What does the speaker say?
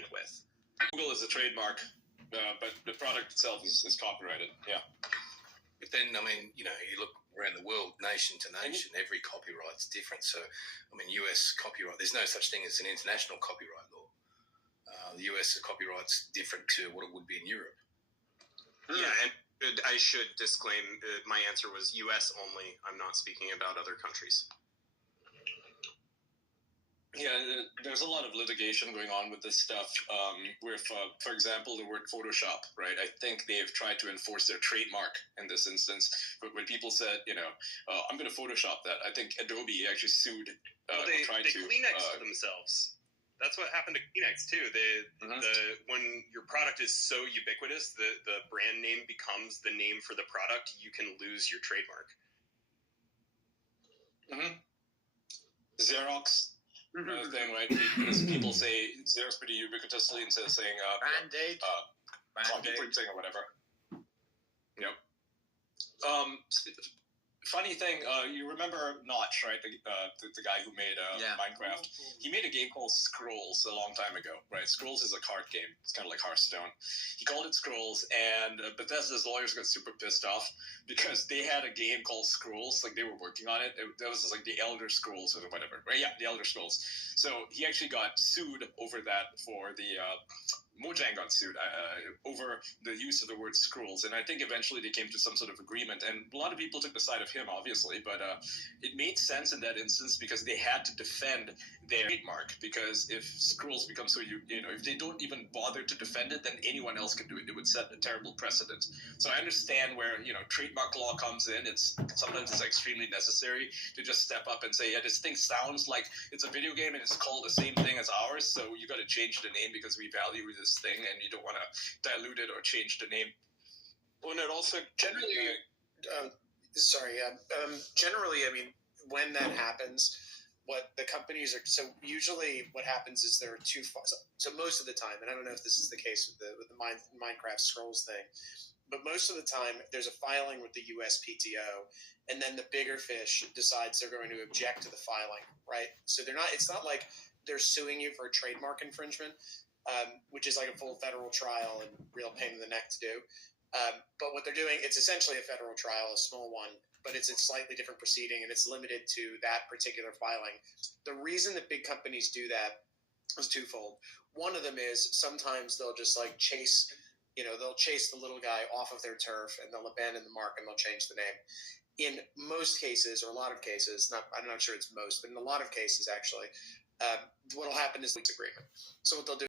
end with. Google is a trademark, but the product itself is copyrighted. Yeah. But then, I mean, you look around the world, nation to nation, every copyright's different. So, I mean, US copyright, there's no such thing as an international copyright law. The US copyright's different to what it would be in Europe. Yeah, and I should disclaim my answer was US only. I'm not speaking about other countries. Yeah, there's a lot of litigation going on with this stuff. With, for example, the word Photoshop, right? I think they've tried to enforce their trademark in this instance. But when people said, I'm going to Photoshop that, I think Adobe actually sued. They Kleenexed themselves. That's what happened to Kleenex too. When your product is so ubiquitous, the brand name becomes the name for the product. You can lose your trademark. Xerox. Another thing, right? Because people say Xerox pretty ubiquitously instead of saying Band-Aid. copy printing or whatever. Yep. Funny thing, you remember Notch, right? The guy who made Minecraft. He made a game called Scrolls a long time ago, right? Scrolls is a card game. It's kind of like Hearthstone. He called it Scrolls, and Bethesda's lawyers got super pissed off because they had a game called Scrolls. Like, they were working on it. That was like the Elder Scrolls or whatever, right? Yeah, the Elder Scrolls. So he actually got sued over that for the... Mojang got sued over the use of the word scrolls, and I think eventually they came to some sort of agreement, and a lot of people took the side of him, obviously, but it made sense in that instance because they had to defend their trademark, because if scrolls become so, if they don't even bother to defend it, then anyone else can do it. It would set a terrible precedent. So I understand where, trademark law comes in. Sometimes it's extremely necessary to just step up and say, yeah, this thing sounds like it's a video game and it's called the same thing as ours, so you got to change the name because we value this thing and you don't want to dilute it or change the name. Well, and it also generally, generally, I mean, when that happens, what the companies are, so usually what happens is there are two, so most of the time, and I don't know if this is the case with the Minecraft Scrolls thing, but most of the time there's a filing with the USPTO, and then the bigger fish decides they're going to object to the filing, right? So it's not like they're suing you for a trademark infringement, which is like a full federal trial and real pain in the neck to do. But what they're doing, it's essentially a federal trial, a small one, but it's a slightly different proceeding, and it's limited to that particular filing. The reason that big companies do that is twofold. One of them is sometimes they'll just like chase the little guy off of their turf, and they'll abandon the mark and they'll change the name. In most cases, or a lot of cases, I'm not sure it's most, but in a lot of cases actually, what'll happen is disagreement. So what they'll do